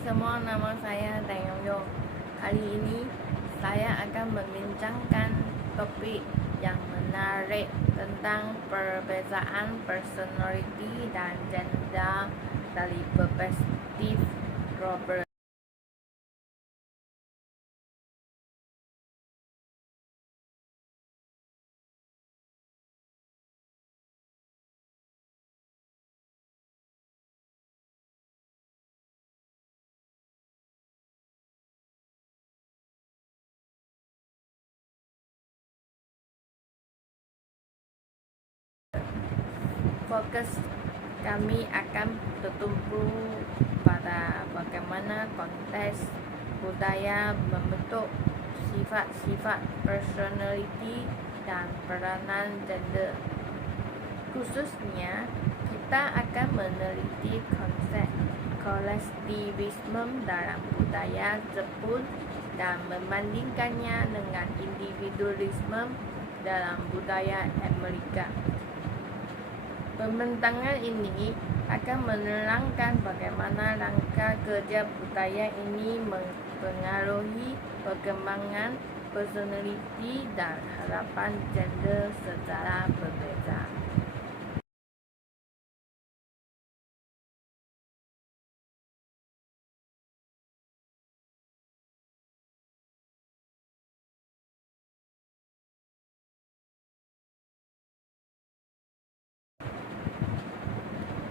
semua, nama saya Deng Yong. Kali ini saya akan membincangkan topik yang menarik tentang perbezaan personality dan gender dari perspektif Robert. Fokus kami akan tertumpu pada bagaimana konteks budaya membentuk sifat-sifat personality dan peranan gender. Khususnya, kita akan meneliti konsep kolektivisme dalam budaya Jepun dan membandingkannya dengan individualisme dalam budaya Amerika. Pembentangan ini akan menerangkan bagaimana rangka kerja budaya ini mempengaruhi perkembangan personality dan harapan gender secara berbeza.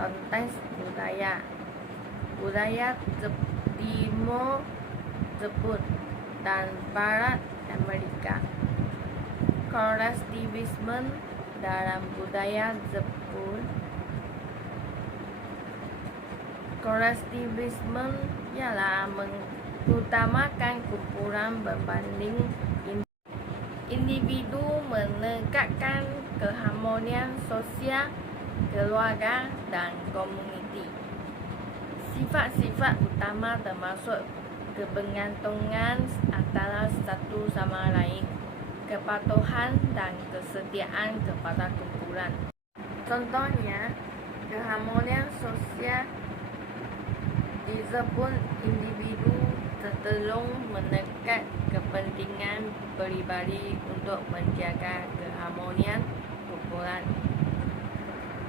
Konteks budaya Timur Jepun dan Barat Amerika. Kolektivisme dalam budaya Jepun. Kolektivisme ialah mengutamakan kumpulan berbanding individu, menegakkan keharmonian sosial, keluarga, dan komuniti. Sifat-sifat utama termasuk kebergantungan antara satu sama lain, kepatuhan, dan kesetiaan kepada kumpulan. Contohnya, keharmonian sosial di Jepun, individu cenderung menekan kepentingan pribadi untuk menjaga keharmonian kumpulan.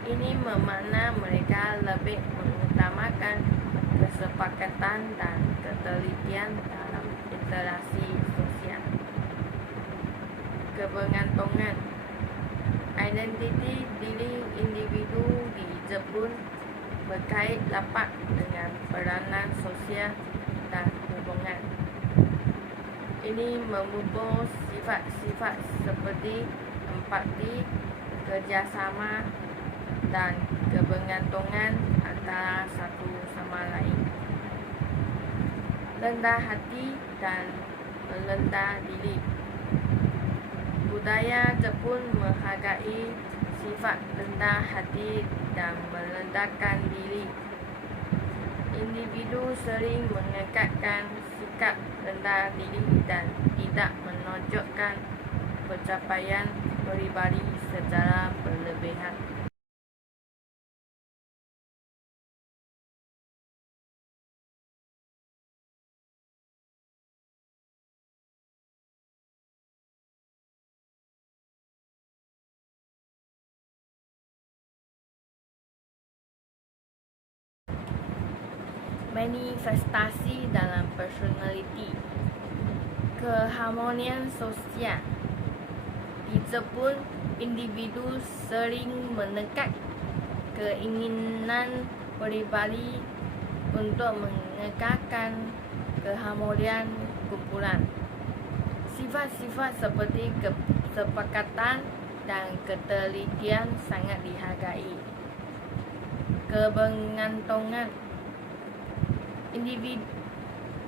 Ini bermakna mereka lebih mengutamakan kesepakatan dan ketelitian dalam interaksi sosial. Kebergantungan. Identiti diri individu di Jepun berkait rapat dengan peranan sosial dan hubungan. Ini memupuk sifat-sifat seperti empati, kerjasama, dan kebergantungan antara satu sama lain. Rendah hati dan merendah diri. Budaya Jepun menghargai sifat rendah hati dan merendahkan diri. Individu sering mengekatkan sikap rendah diri dan tidak menonjolkan pencapaian pribadi secara berlebihan. Manifestasi dalam personality. Keharmonian sosial. Di Jepun, individu sering menekan keinginan pribadi untuk mengekalkan keharmonian kumpulan. Sifat-sifat seperti kesepakatan dan ketelitian sangat dihargai. Kebergantungan.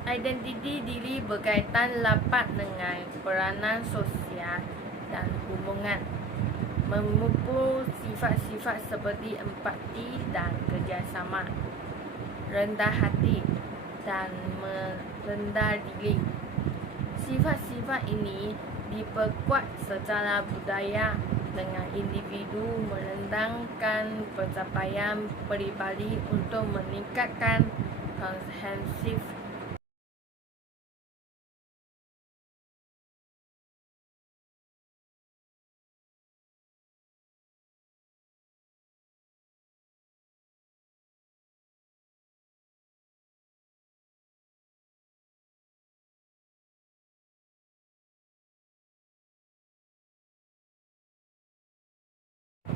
Identiti diri berkaitan rapat dengan peranan sosial dan hubungan, memupuk sifat-sifat seperti empati dan kerjasama, rendah hati, dan merendah diri. Sifat-sifat ini diperkuat secara budaya dengan individu merendahkan pencapaian pribadi untuk meningkatkan komprehensif.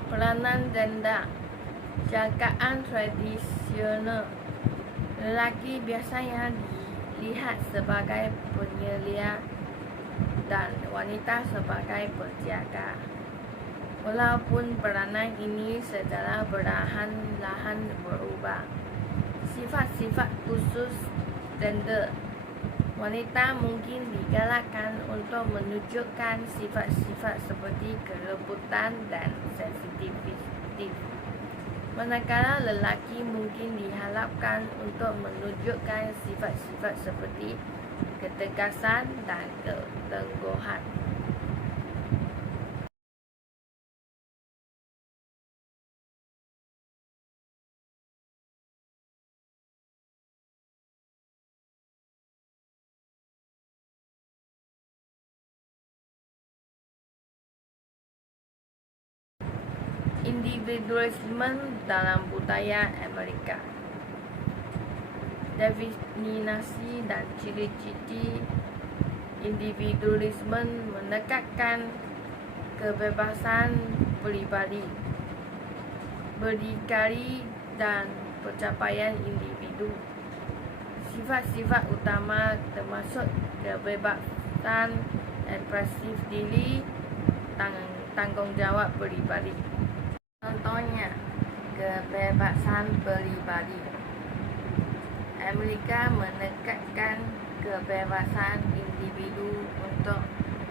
Peranan gender. Jagaan tradisional, lelaki biasanya dilihat sebagai penyelia dan wanita sebagai penjaga. Walaupun peranan ini secara perlahan-lahan berubah, sifat-sifat khusus gender wanita mungkin digalakkan untuk menunjukkan sifat-sifat seperti kelembutan dan sensitivitas, manakala lelaki mungkin diharapkan untuk menunjukkan sifat-sifat seperti ketegasan dan ketangguhan. Individualisme dalam budaya Amerika. Definisi dan ciri-ciri individualisme menekankan kebebasan pribadi, berdikari dan pencapaian individu. Sifat-sifat utama termasuk kebebasan ekspresif diri, tanggungjawab pribadi. Contohnya, kebebasan pribadi. Amerika menekankan kebebasan individu untuk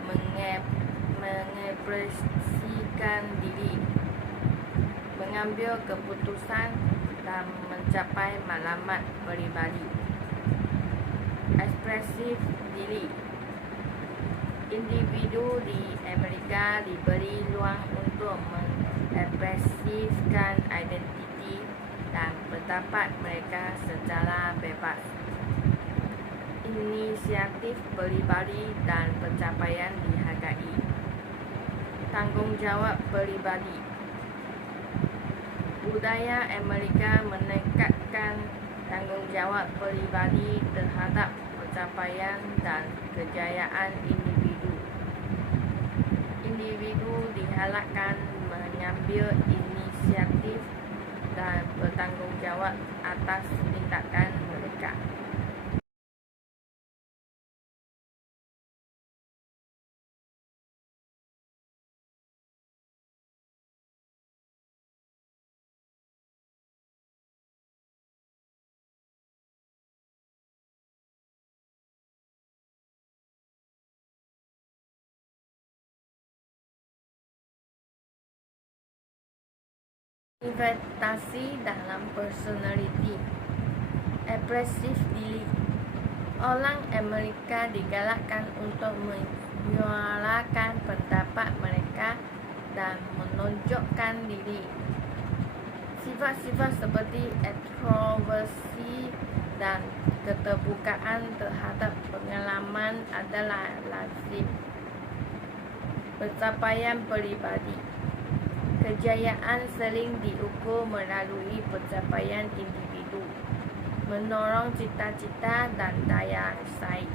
mengekspresikan diri, mengambil keputusan dan mencapai matlamat pribadi. Ekspresif diri. Individu di Amerika diberi ruang untuk mengekspresikan identiti dan pendapat mereka secara bebas. Inisiatif pribadi dan pencapaian dihargai. Tanggungjawab pribadi. Budaya Amerika menekankan tanggungjawab pribadi terhadap pencapaian dan kejayaan individu. Individu diharapkan mengambil inisiatif dan bertanggungjawab atas tindakan mereka. Investasi dalam personality. Ekspresif diri. Orang Amerika digalakkan untuk menyuarakan pendapat mereka dan menunjukkan diri. Sifat-sifat seperti ekstroversi dan keterbukaan terhadap pengalaman adalah lazim. Pencapaian pribadi. Kejayaan sering diukur melalui pencapaian individu, menolong cita-cita dan daya saing.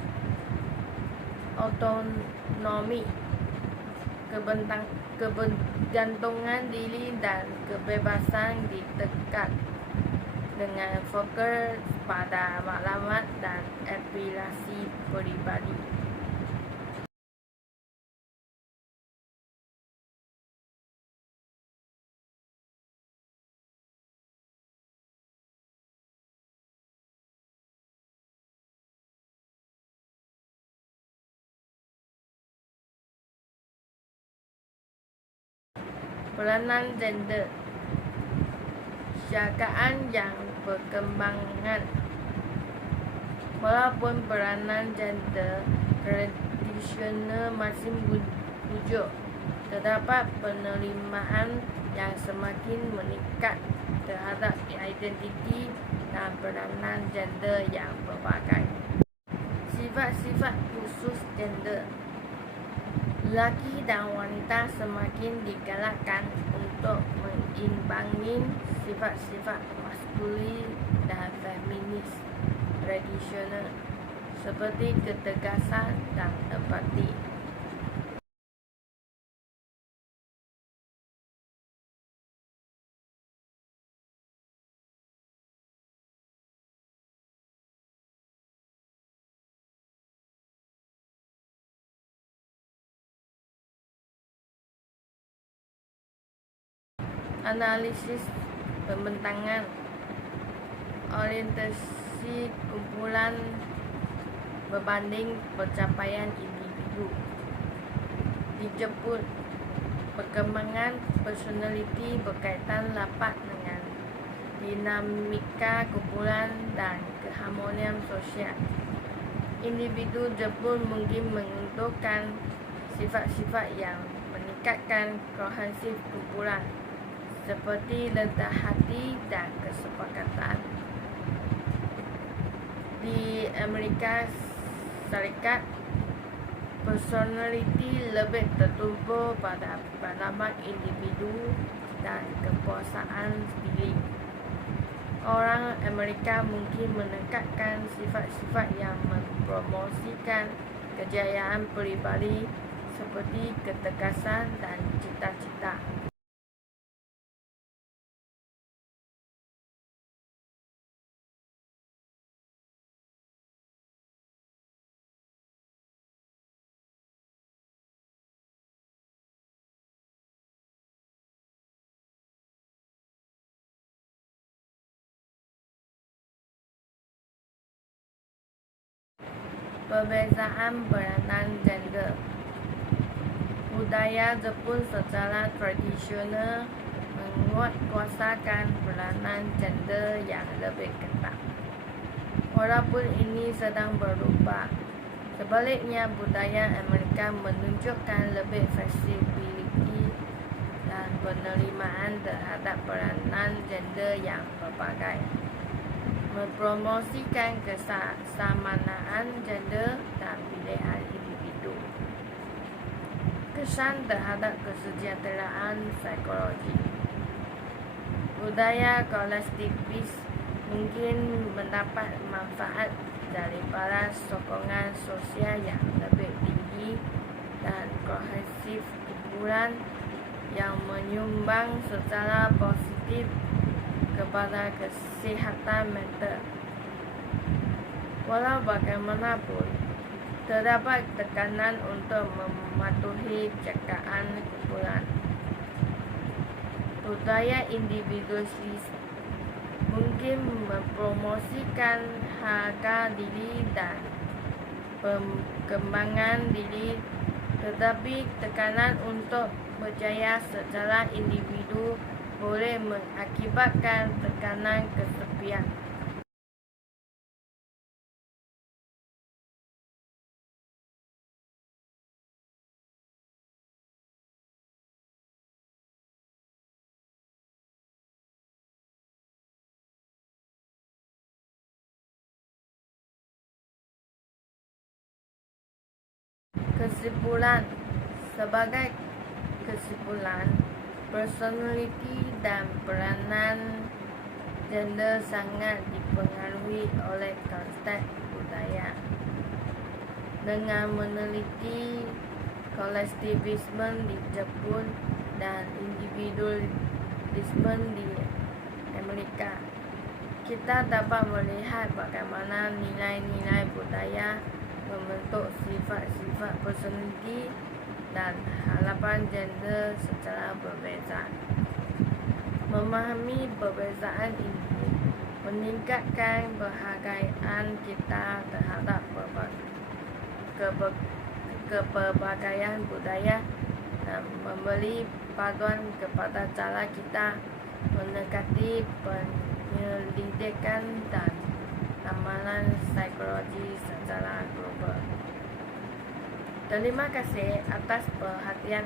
Otonomi, kebergantungan diri dan kebebasan ditekan dengan fokus pada matlamat dan aspirasi pribadi. Peranan gender. Jagaan yang berkembangan. Walaupun peranan gender tradisional masih wujud, terdapat penerimaan yang semakin meningkat terhadap identiti dan peranan gender yang berbagai. Sifat-sifat khusus gender. Lelaki dan wanita semakin digalakkan untuk mengimbangi sifat-sifat maskulin dan feminis tradisional seperti ketegasan dan empati. Analisis pembentangan orientasi kumpulan berbanding pencapaian individu. Di Jepun, perkembangan personaliti berkaitan rapat dengan dinamika kumpulan dan keharmonian sosial. Individu Jepun mungkin menentukan sifat-sifat yang meningkatkan kohesif kumpulan seperti rendah hati dan kesepakatan. Di Amerika Serikat, personaliti lebih tertumpu pada pengalaman individu dan kepuasaan diri. Orang Amerika mungkin menekankan sifat-sifat yang mempromosikan kejayaan peribadi seperti ketegasan dan cita-cita. Perbezaan peranan gender. Budaya Jepun secara tradisional menguatkuasakan peranan gender yang lebih ketat. Walaupun ini sedang berubah, sebaliknya budaya Amerika menunjukkan lebih fleksibiliti dan penerimaan terhadap peranan gender yang berbagai, mempromosikan kesamaan gender dan pilihan individu. Kesan terhadap kesejahteraan psikologi. Budaya kolektivis mungkin mendapat manfaat daripada sokongan sosial yang lebih tinggi dan kohesif kumpulan yang menyumbang secara positif kepada kesihatan mental. Walau bagaimanapun, terdapat tekanan untuk mematuhi cakapan kumpulan. Budaya individualis mungkin mempromosikan harga diri dan perkembangan diri, tetapi tekanan untuk berjaya secara individu boleh mengakibatkan tekanan kesepian. Kesimpulan. Sebagai kesimpulan, personaliti dan peranan gender sangat dipengaruhi oleh konteks budaya. Dengan meneliti kolektivisme di Jepun dan individualisme di Amerika, kita dapat melihat bagaimana nilai-nilai budaya membentuk sifat-sifat personaliti dan harapan gender secara berbeza. Memahami perbezaan ini meningkatkan penghargaan kita terhadap kepelbagaian budaya dan memberi panduan kepada cara kita mendekati penyelidikan dan amalan psikologi secara global. Terima kasih atas perhatian